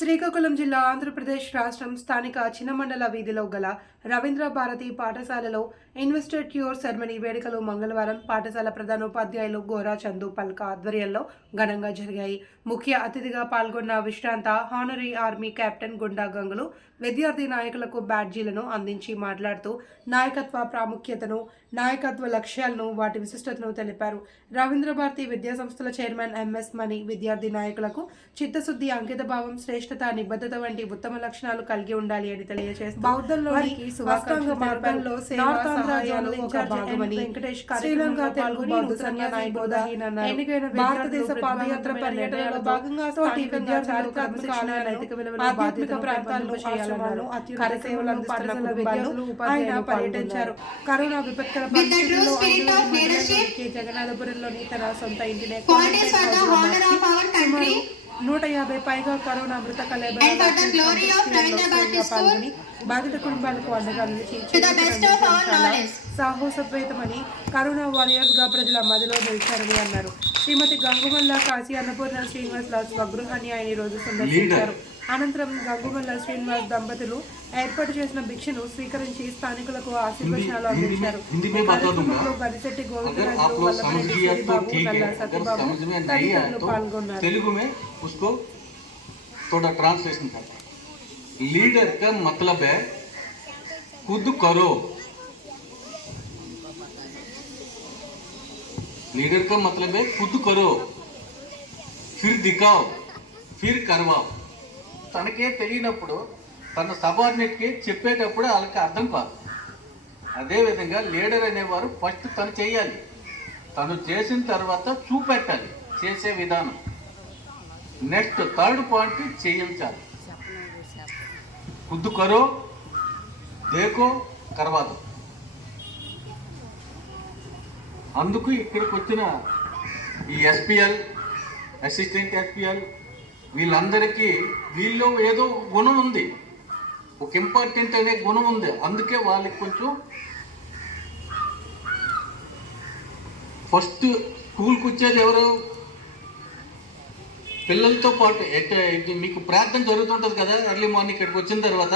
శ్రీకాకుళం జిల్లా ఆంధ్రప్రదేశ్ రాష్ట్రం స్థానిక చిన్నమండల వీధిలో గల రవీంద్ర భారతి పాఠశాలలో ఇన్వెస్టర్ క్యూర్ సెరమనీ వేడుకలు మంగళవారం పాఠశాల ప్రధానోపాధ్యాయులు గోరా చందు పల్క ఆధ్వర్యంలో ఘనంగా జరిగాయి. ముఖ్య అతిథిగా పాల్గొన్న విశ్రాంత హానరీ ఆర్మీ కెప్టెన్ గుండా గంగులు విద్యార్థి నాయకులకు బ్యాడ్జీలను అందించి మాట్లాడుతూ నాయకత్వ ప్రాముఖ్యతను, నాయకత్వ లక్ష్యాలను, వాటి విశిష్టతను తెలిపారు. రవీంద్ర భారతి విద్యా సంస్థల చైర్మన్ ఎంఎస్ మణి విద్యార్థి నాయకులకు చిత్తశుద్ధి, అంకితభావం, శ్రేష్ఠత, నిబద్ధత వంటి ఉత్తమ లక్షణాలు కలిగి ఉండాలి అని తెలియజేశారు. బౌద్ధంలోని శివాకాంక్ష మార్గంలో శ్రీలంక తెలుగు బౌద్ధ సన్యాసి బోధాహీన భారతదేశ పాదయాత్ర పర్యటనలో భాగంగా విద్యార్థులు క్రమశిక్షణ, నైతిక విలువలు, ఆధ్యాత్మిక ప్రాంతాల్లో ఆశ్రమాలు, కరసేవలు అందిస్తున్న కుటుంబాల్లో ఆయన పర్యటించారు. కరోనా విపత్కర పరిస్థితుల్లో జగన్నాథపురంలోని తన సొంత ఇంటినే సుమారు 150 పైగా కరోనా మృతక పాల్గొని బాధిత కుటుంబాలకు అండగా నిలిచి సాహసోపేతమని కరోనా వారియర్స్ గా ప్రజల మధ్యలో నిలిచారని అన్నారు. శ్రీమతి గంగుమల్ల కాశీ అన్నపూర్ణ శ్రీనివాస్ రాజ్ స్వగృహాన్ని ఆయన రోజు సందర్శించారు. అనంతరం గంగుమల్ల శ్రీనివాస్ దంపతులు ఏర్పాటు చేసిన భిక్షను స్వీకరించి స్థానికులకు ఆశీర్వచనాలు అందించారు. కార్యక్రమంలో గరిశెట్టి గోవిందరాజు, వల్లభరెడ్డి సూరిబాబు, నల్ల సత్యబాబు తదితరులు పాల్గొన్నారు. लीडर का मतलब है खुद करो। लीडर का मतलब है खुद करो, फिर दिखाओ, फिर करवाओ. తనకే తెలియనప్పుడు తన సబార్డినేట్కి చెప్పేటప్పుడు వాళ్ళకి అర్థం కాదు. అదేవిధంగా లీడర్ అనేవారు ఫస్ట్ తను చేయాలి, తను చేసిన తర్వాత చూపెట్టాలి చేసే విధానం. నెక్స్ట్ థర్డ్ పాయింట్ చేయించాలి. खुद करो, देखो, करवा दो. అందుకు ఇక్కడికి వచ్చిన ఈ ఎస్పీఎల్, అసిస్టెంట్ ఎస్పీఎల్ వీళ్ళందరికీ వీళ్ళు ఏదో గుణం ఉంది, ఒక ఇంపార్టెంట్ అనే గుణం ఉంది. అందుకే వాళ్ళకి కొంచెం ఫస్ట్ స్కూల్కి వచ్చేది ఎవరు? పిల్లలతో పాటు మీకు ప్రార్థన జరుగుతుంటుంది కదా ఎర్లీ మార్నింగ్ ఇక్కడికి వచ్చిన తర్వాత